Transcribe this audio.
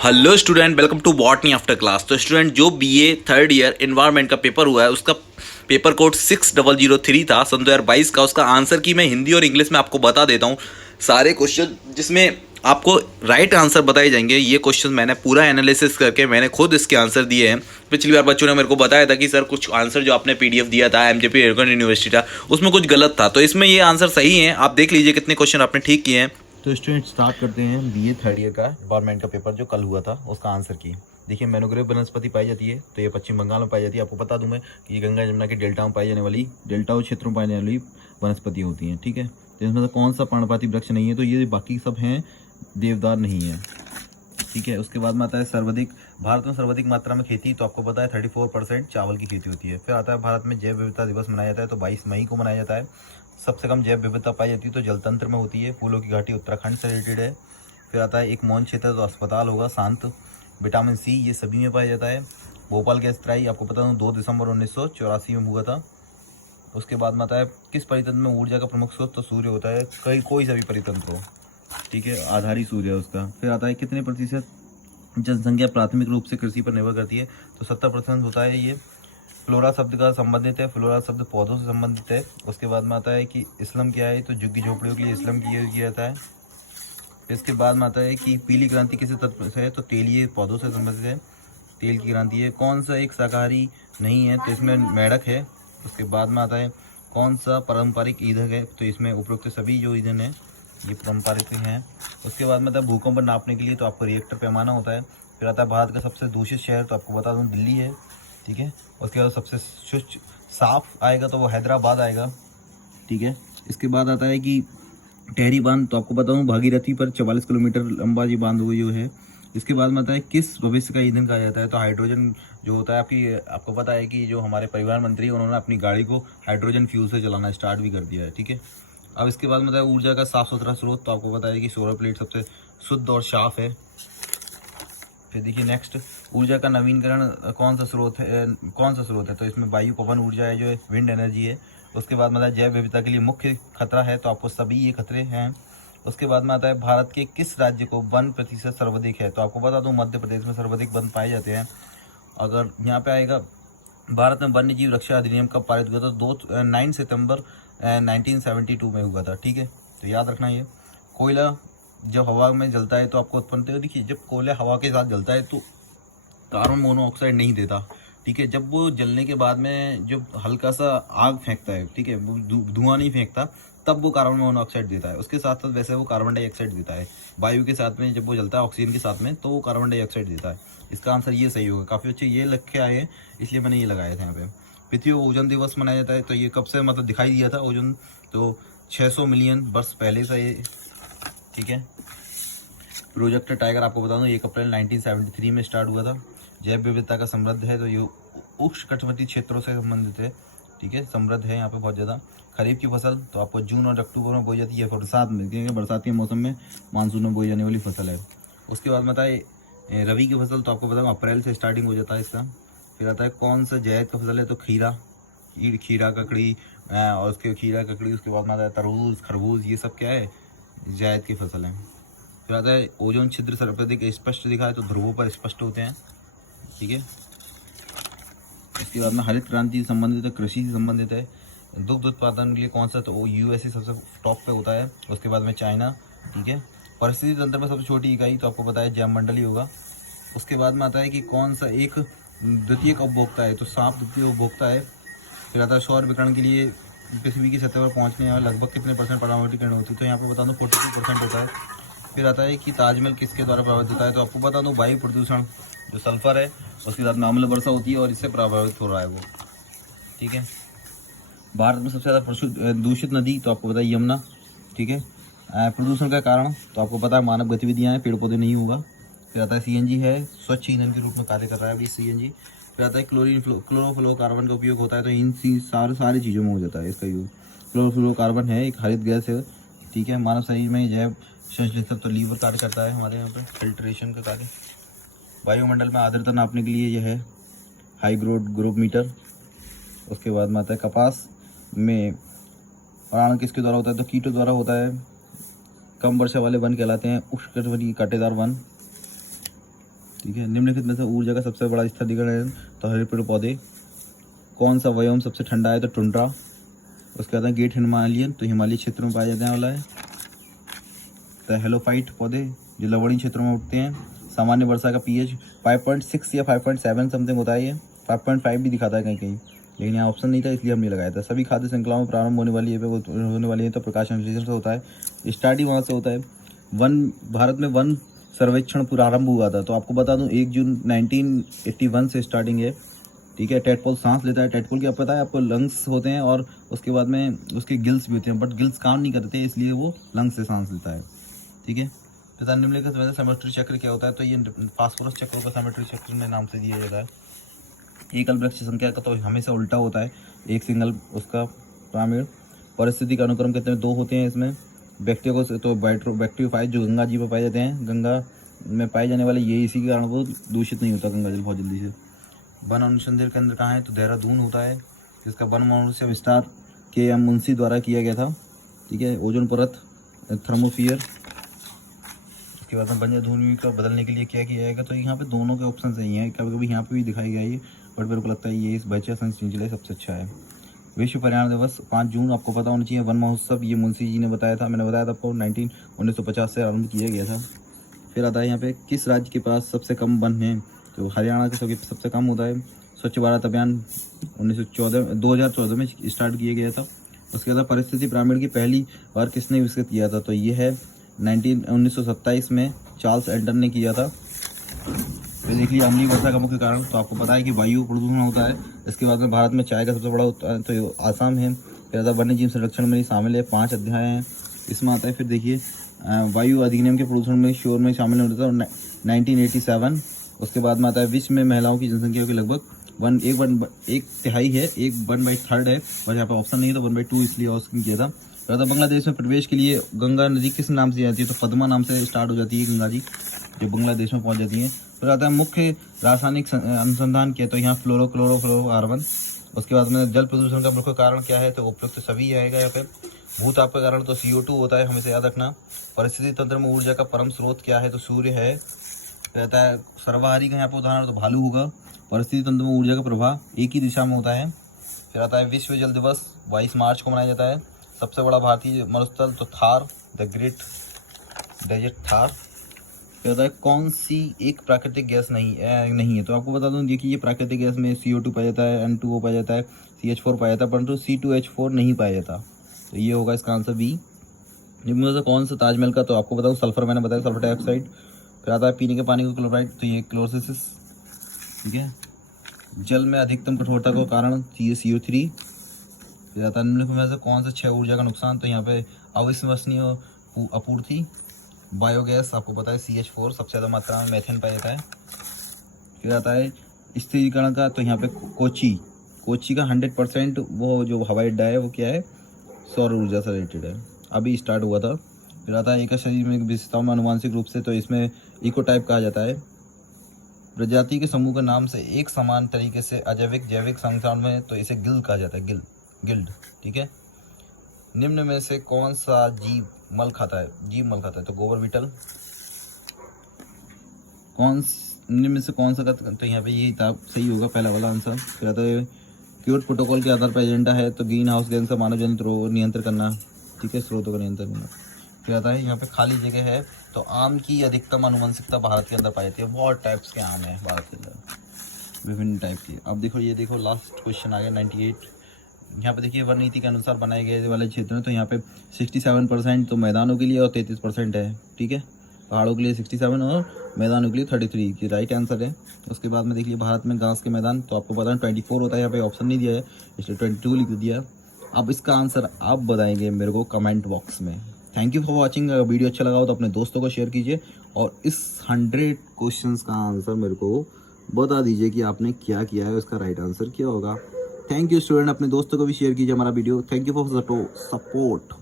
Hello student, welcome to botany after class. तो student, जो BA third year environment का paper हुआ है उसका पेपर कोड 6003 था सन 2022 का। उसका आंसर की मैं हिंदी और इंग्लिश में आपको बता देता हूँ सारे क्वेश्चन, जिसमें आपको राइट आंसर बताए जाएंगे। ये क्वेश्चन मैंने पूरा एनालिसिस करके मैंने खुद इसके आंसर दिए हैं। पिछली बार बच्चों ने मेरे को बताया था कि सर कुछ आंसर जो आपने पीडीएफ दिया था एमजेपी यूनिवर्सिटी का उसमें कुछ गलत था, तो इसमें ये आंसर सही है। आप देख लीजिए कितने क्वेश्चन आपने ठीक किए हैं। तो स्टूडेंट स्टार्ट करते हैं बीए थर्ड ईयर का एनवायरनमेंट का पेपर जो कल हुआ था उसका आंसर की। देखिए, मैनोग्रेव वनस्पति पाई जाती है तो ये पश्चिम बंगाल में पाई जाती है। आपको बता दूं मैं कि ये गंगा जमुना के डेल्टा में पाई जाने वाली डेल्टा क्षेत्रों में पाई जाने वाली वनस्पति होती हैं। ठीक है, तो इसमें से कौन सा पर्णपाती वृक्ष नहीं है? तो ये बाकी सब हैं, देवदार नहीं है। ठीक है, उसके बाद में आता है सर्वाधिक भारत में सर्वाधिक मात्रा में खेती। तो आपको पता है 34% चावल की खेती होती है। फिर आता है भारत में जैव विविधता दिवस मनाया जाता है तो 22 मई को मनाया जाता है। सबसे कम जैव विविधता पाई जाती है तो जल तंत्र में होती है। फूलों की घाटी उत्तराखंड से रिलेटेड है। फिर आता है एक मौन क्षेत्र तो अस्पताल होगा शांत। विटामिन सी ये सभी में पाया जाता है। भोपाल गैस त्राई आपको पता है 2 दिसंबर 1984 में हुआ था। उसके बाद में आता है किस परितंत्र में ऊर्जा का प्रमुख स्रोत? तो सूर्य होता है, कोई सा भी परितंत्र हो। ठीक है, आधारी सूर्य है उसका। फिर आता है कितने प्रतिशत जनसंख्या प्राथमिक रूप से कृषि पर निर्भर करती है? तो 70% होता है ये। फ्लोरा शब्द का संबंधित है, फ्लोरा शब्द पौधों से संबंधित है। उसके बाद में आता है कि इस्लाम क्या है? तो झुग्गी झोपड़ियों के लिए इस्लाम की यूज किया जाता है। फिर इसके बाद में आता है कि पीली क्रांति किस तत्व से है? तो तेलीय पौधों से संबंधित है, तेल की क्रांति है। कौन सा एक शाकाहारी नहीं है? तो इसमें मेढक है। उसके बाद में आता है कौन सा पारंपरिक ईंधन है? तो इसमें उपरोक्त सभी जो ईंधन है ये पारंपरिक हैं। उसके बाद में आता है भूकंप नापने के लिए तो आपको रिएक्टर पैमाना होता है। फिर आता है भारत का सबसे दूषित शहर, तो आपको बता दूं दिल्ली है। ठीक है, उसके बाद सबसे स्वच्छ साफ आएगा तो वो हैदराबाद आएगा। ठीक है, इसके बाद आता है कि टेहरी बांध, तो आपको बताऊं भागीरथी पर 44 किलोमीटर लंबा ये बांध हुआ जो है। इसके बाद में आता है किस भविष्य का ईंधन कहा जाता है? तो हाइड्रोजन जो होता है आपको पता है कि जो हमारे परिवहन मंत्री हैं उन्होंने अपनी गाड़ी को हाइड्रोजन फ्यूल से चलाना स्टार्ट भी कर दिया है। ठीक है, अब इसके बाद में आता है ऊर्जा का साफ सुथरा स्रोत, तो आपको पता है कि सोलर प्लेट सबसे शुद्ध और साफ है। फिर देखिए नेक्स्ट, ऊर्जा का नवीनीकरण कौन सा स्रोत है? तो इसमें वायु पवन ऊर्जा है जो विंड एनर्जी है। उसके बाद में आता है जैव विविधता के लिए मुख्य खतरा है, तो आपको सभी ये खतरे हैं। उसके बाद में आता है भारत के किस राज्य को वन प्रतिशत सर्वाधिक है? तो आपको बता दूं मध्य प्रदेश में सर्वाधिक वन पाए जाते हैं। अगर यहाँ पे आएगा भारत में वन्य जीव रक्षा अधिनियम कब पारित हुआ था? 9 सितंबर 1972 में हुआ था। ठीक है, तो याद रखना ये। कोयला जब हवा में जलता है तो आपको उत्पन्न होता है। देखिए, जब कोयला हवा के साथ जलता है तो कार्बन मोनोऑक्साइड नहीं देता। ठीक है, जब वो जलने के बाद में जो हल्का सा आग फेंकता है, ठीक है, वो धुआं नहीं फेंकता, तब वो कार्बन मोनोऑक्साइड देता है। उसके साथ साथ वैसे वो कार्बन डाइऑक्साइड देता है वायु के साथ में। जब वो जलता है ऑक्सीजन के साथ में तो वो कार्बन डाइऑक्साइड देता है। इसका आंसर ये सही होगा। काफ़ी अच्छे ये लिख के आए हैं, इसलिए मैंने ये लगाया था यहाँ पे। पृथ्वी ओजोन दिवस मनाया जाता है तो ये कब से मतलब दिखाई दिया था ओजोन? तो 600 मिलियन वर्ष पहले से ये। ठीक है, प्रोजेक्ट टाइगर आपको बता दूं 1 अप्रैल 1973 में स्टार्ट हुआ था। जैव विविधता का समृद्ध है तो ये उष्णकटिबंधीय क्षेत्रों से संबंधित है। ठीक है, समृद्ध है यहाँ पे बहुत ज़्यादा। खरीफ की फसल तो आपको जून और अक्टूबर में बोई जाती है, बरसात में, क्योंकि बरसात के मौसम में मानसून में बोई जाने वाली फसल है। उसके बाद बताए रबी की फसल, तो आपको बताऊँ अप्रैल से स्टार्टिंग हो जाता है इसका। फिर आता है कौन सा जायद का फसल है? तो खीरा ककड़ी और उसके खीरा ककड़ी। उसके बाद में आता है तरबूज खरबूज, ये सब क्या है? जायद की फसल है। फिर आता है ओजोन छिद्र सर्वाधिक स्पष्ट दिखा है तो ध्रुवों पर स्पष्ट होते हैं। ठीक है, इसके बाद में हरित क्रांति से संबंधित है, कृषि से संबंधित है। दुग्ध उत्पादन के लिए कौन सा? तो वो यूएसए सबसे टॉप पे होता है। उसके बाद में चाइना। ठीक है, परिस्थिति तंत्र में सबसे छोटी इकाई तो आपको बताया जैव मंडल ही होगा। उसके बाद में आता है कि कौन सा एक द्वितीयक उपभोक्ता है? तो सांप द्वितीय उपभोक्ता है। फिर आता है सौर विकिरण के लिए पृथ्वी की सतह पर पहुंचने में लगभग कितने % परावर्तित किरण होती है? तो यहाँ पे बता दूँ 42% होता है। फिर आता है कि ताजमहल किसके द्वारा प्रभावित होता है? तो आपको बता दूँ वायु प्रदूषण जो सल्फर है उसके साथ में अम्ल वर्षा होती है और इससे प्रभावित हो रहा है वो। ठीक है, भारत में सबसे ज़्यादा दूषित नदी तो आपको पता है यमुना। ठीक है, प्रदूषण का कारण तो आपको पता है मानव गतिविधियाँ हैं, पेड़ पौधे नहीं होगा। फिर आता है सीएनजी है, स्वच्छ ईंधन के रूप में कार्य कर रहा है अभी सीएनजी। फिर आता है क्लोरोफ्लोरोकार्बन का उपयोग होता है, तो इन सारी चीज़ों में हो जाता है इसका यूज। क्लोरोफ्लोरोकार्बन है एक हरित गैस है। ठीक है, मानव शरीर में जैव संश्लेषण तो लीवर कार्य करता है हमारे यहाँ पे, फिल्ट्रेशन का कार्य। वायुमंडल में आर्द्रता नापने के लिए यह है हाइग्रोमीटर। उसके बाद में आता है कपास में परागण किसके द्वारा होता है? तो कीटों द्वारा होता है। कम वर्षा वाले वन कहलाते हैं उष्णकटिबंधीय कांटेदार वन। ठीक है। निम्नलिखित में से ऊर्जा का सबसे बड़ा स्थलीकरण है तो हरे पेड़ पौधे। कौन सा व्योम सबसे ठंडा है तो टुंड्रा। उसके बाद ग्रेट हिमालयन तो हिमालयी क्षेत्रों में पाया जाने वाला है। तो हेलोफाइट पौधे जो लवणीय क्षेत्रों में उगते हैं। सामान्य वर्षा का पीएच 5.6 या 5.7 समथिंग होता है। ये 5.5 भी दिखाता है कहीं कहीं, लेकिन यहाँ ऑप्शन नहीं था इसलिए हमने लगाया था। सभी खाद्य श्रृंखलाओं में प्रारंभ होने वाली है तो प्रकाश संश्लेषण से होता है। स्टार्टिंग वहाँ से होता है। भारत में वन सर्वेक्षण प्रारंभ हुआ था तो आपको बता दूं 1 जून 1981 से स्टार्टिंग है। ठीक है। टेडपोल सांस लेता है। टेडपोल क्या पता है आपको, लंग्स होते हैं और उसके बाद में उसके गिल्स भी होते हैं, बट गिल्स काम नहीं करते इसलिए वो लंग्स से सांस लेता है। ठीक है। पिता निम्नलिखित में सेमेट्री चक्र क्या होता है तो ये फास्फोरस चक्र को सेमेट्री चक्र में नाम से दिया जाता है। एकल वृक्ष संख्या का तो हमेशा उल्टा होता है, एक सिंगल उसका पिरामिड। परिस्थितिक अनुक्रम कितने 2 होते हैं इसमें। बैक्टीरिया को तो बैक्टीरियोफाइट जो गंगा जी में पाए जाते हैं, गंगा में पाए जाने वाले ये इसी के कारण वो दूषित नहीं होता गंगा जल बहुत जल्दी से। वन अनुसंधान केंद्र कहाँ है तो देहरादून होता है, जिसका वन मनुष्य विस्तार के एम मुंशी द्वारा किया गया था। ठीक है। ओजोन परत, थर्मोफियर। उसके बाद में बंजर भूमि का बदलने के लिए क्या किया जाएगा तो यहाँ पे दोनों के ऑप्शन सही हैं। कभी कभी यहाँ पे भी दिखाई गया ये, बट मेरे को लगता है ये इस बच्चा संचय सबसे अच्छा है। विश्व पर्यावरण दिवस 5 जून आपको पता होना चाहिए। वन महोत्सव ये मुंशी जी ने बताया था, मैंने बताया था आपको 1950 से आरंभ किया गया था। फिर आता है यहाँ पे किस राज्य के पास सबसे कम वन है तो हरियाणा के सबसे कम होता है। स्वच्छ भारत अभियान 2014 में स्टार्ट किया गया था। उसके बाद परिस्थिति पिरामिड की पहली बार किसने विकसित किया था तो ये है 1927 में चार्ल्स एंडर ने किया था। फिर देख लिया अम्लीय वर्षा का मुख्य कारण तो आपको पता है कि वायु प्रदूषण होता है। इसके बाद में भारत में चाय का सबसे बड़ा तो आसाम है। फिर आता वन्य जीव संरक्षण में शामिल है, 5 अध्याय हैं इसमें आता है। फिर देखिए वायु अधिनियम के प्रदूषण में शोर में शामिल होता है 1987। उसके बाद में आता है विश्व में महिलाओं की जनसंख्या की लगभग 1/3 है, 1/3 है, और यहाँ पर ऑप्शन नहीं है तो 1/2 इसलिए ऑप्शन किया था। फिर बांग्लादेश में प्रवेश के लिए गंगा नदी किस नाम से जाती है तो पद्मा नाम से स्टार्ट हो जाती है गंगा जी, जो बांग्लादेश में पहुंच जाती है। फिर आता है मुख्य रासायनिक अनुसंधान किया तो यहाँ फ्लोरोक्लोरोफ्लोरोकार्बन। उसके बाद में जल प्रदूषण का मुख्य कारण क्या है तो उपयुक्त तो सभी आएगा यहाँ पे। भूताप का कारण तो CO2 होता है, हमेशा याद रखना। परिस्थिति तंत्र में ऊर्जा का परम स्रोत क्या है तो सूर्य है। रहता है सर्वाहारी का यहाँ पे उदाहरण तो भालू होगा। परिस्थिति तंत्र में ऊर्जा का प्रवाह एक ही दिशा में होता है। फिर आता है विश्व जल दिवस 22 मार्च को मनाया जाता है। सबसे बड़ा भारतीय मरुस्थल तो Thar, the great desert Thar. फिर होता है कौन सी एक प्राकृतिक गैस नहीं है तो आपको बता दूं देखिए ये प्राकृतिक गैस में CO2 पाया जाता है, N2O पाया जाता है, CH4 पाया जाता है, परंतु C2H4 नहीं पाया जाता। तो ये होगा इसका आंसर बी। निम्न से कौन सा ताजमहल का तो आपको बताऊं सल्फर, मैंने बताया सल्फर डाइऑक्साइड। फिर आता है पीने के पानी को क्लोराइड तो ये क्लोरोसिस। ठीक है। जल में अधिकतम कठोरता का कारण CO3। फिर आता है निम्नलिखित में से कौन सा 6 ऊर्जा का नुकसान तो यहाँ पे अविश्वसनीय आपूर्ति। बायोगैस आपको पता है CH4 सबसे ज़्यादा मात्रा में मेथेन पाया जाता है। फिर आता है स्थिरीकरण का तो यहाँ पे कोची का 100% वो जो हवाई अड्डा है वो क्या है सौर ऊर्जा से रिलेटेड है, अभी स्टार्ट हुआ था। फिर आता है एक शरीर में विशेषताओं में अनुवांशिक रूप से तो इसमें इकोटाइप कहा जाता है। प्रजाति के समूह के नाम से एक समान तरीके से अजैविक जैविक संसार में तो इसे गिल्ड कहा जाता है, गिल्ड। ठीक है। निम्न में से कौन सा जीव मल खाता है तो गोबर बीटल। निम्न में से कौन सा तो यहाँ पे ये सही होगा पहला वाला आंसर। फिर आता है क्योटो प्रोटोकॉल के आधार पर एजेंडा है तो ग्रीन हाउस गैस का मानव जनित नियंत्रण करना। ठीक है, स्रोतों का नियंत्रण करना। फिर आता है यहाँ पे खाली जगह है तो आम की अधिकतम आनुवंशिकता भारत के अंदर पाई जाती है। बहुत टाइप्स के आम है भारत के अंदर, विभिन्न टाइप की। अब देखो ये देखो लास्ट क्वेश्चन आ गया 98। यहाँ पे देखिए वन नीति के अनुसार बनाए गए वाले क्षेत्र में तो यहाँ पे 67% तो मैदानों के लिए और 33% है। ठीक है, पहाड़ों के लिए 67 और मैदानों के लिए 33 की राइट आंसर है। उसके बाद में देखिए भारत में घास के मैदान तो आपको पता है 24 होता है, यहाँ पे ऑप्शन नहीं दिया है इसलिए 22 लिख दिया। अब इसका आंसर आप बताएंगे मेरे को कमेंट बॉक्स में। Thank you for watching. अगर वीडियो अच्छा लगा हो तो अपने दोस्तों को शेयर कीजिए और इस 100 क्वेश्चंस का आंसर मेरे को बता दीजिए कि आपने क्या किया है, उसका राइट आंसर क्या होगा। थैंक यू स्टूडेंट, अपने दोस्तों को भी शेयर कीजिए हमारा video. Thank you for support.